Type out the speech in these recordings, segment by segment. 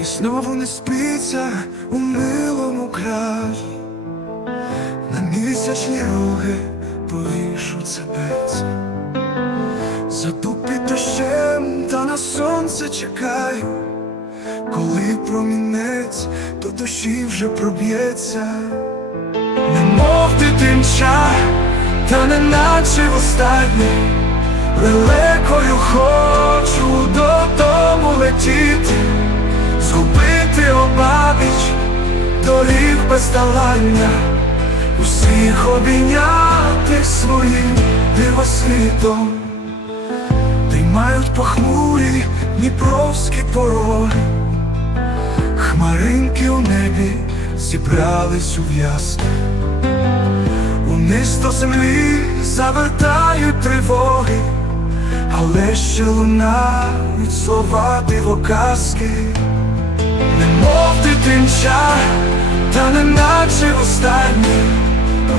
І знову не спиться у милому краї, на місячні роги повішу цепець, Заду дощем та на сонце чекаю, коли промінець до душі вже проб'ється, немов дитинча, та не наче востаннє, лелекою доріг бездолання, усіх обійняти своїм дивосвітом. Тримають похмурі дніпровські пороги, хмаринки у небі зібрались у в'язки, униз до землі завертають тривоги, але ще лунають слова дивоказки, немов дитинча, та не наче востаннє,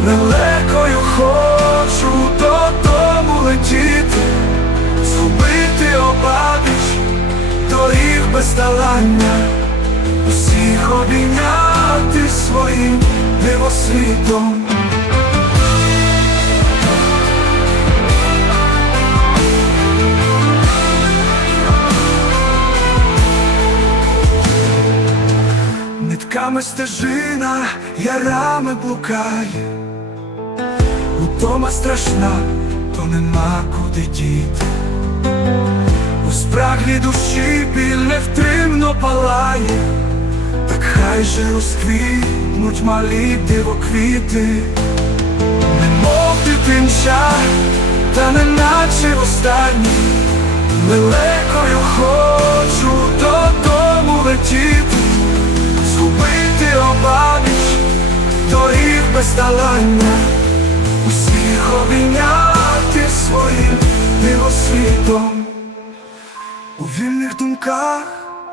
далекою хочу додому летіти згубити обабіч доріг бездолання, усіх обійняти своїм дивосвітом. Нитками стежина ярами блукає, Утома страшна, то нема куди діти. У спраглі душі біль невтримно палає, так хай же розквітнуть малі дивоквіти, немов дитинча, та не наче востаннє, лелекою бездолання, усіх обійняти своїм дивосвітом. У вільних думках,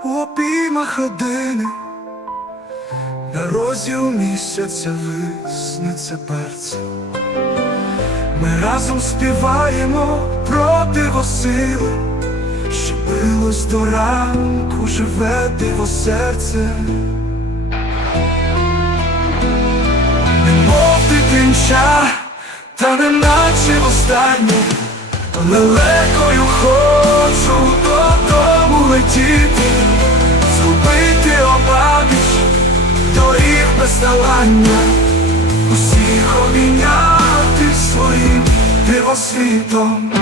у обіймах родини, на розі у місяця виснеться перце. Ми разом співаємо про дивосили, що билось до ранку, живе диво серце. Дитинча, та не наче востаннє. Лелекою хочу додому летіти, згубити обабіч доріг бездолання, усіх обійняти своїм дивосвітом.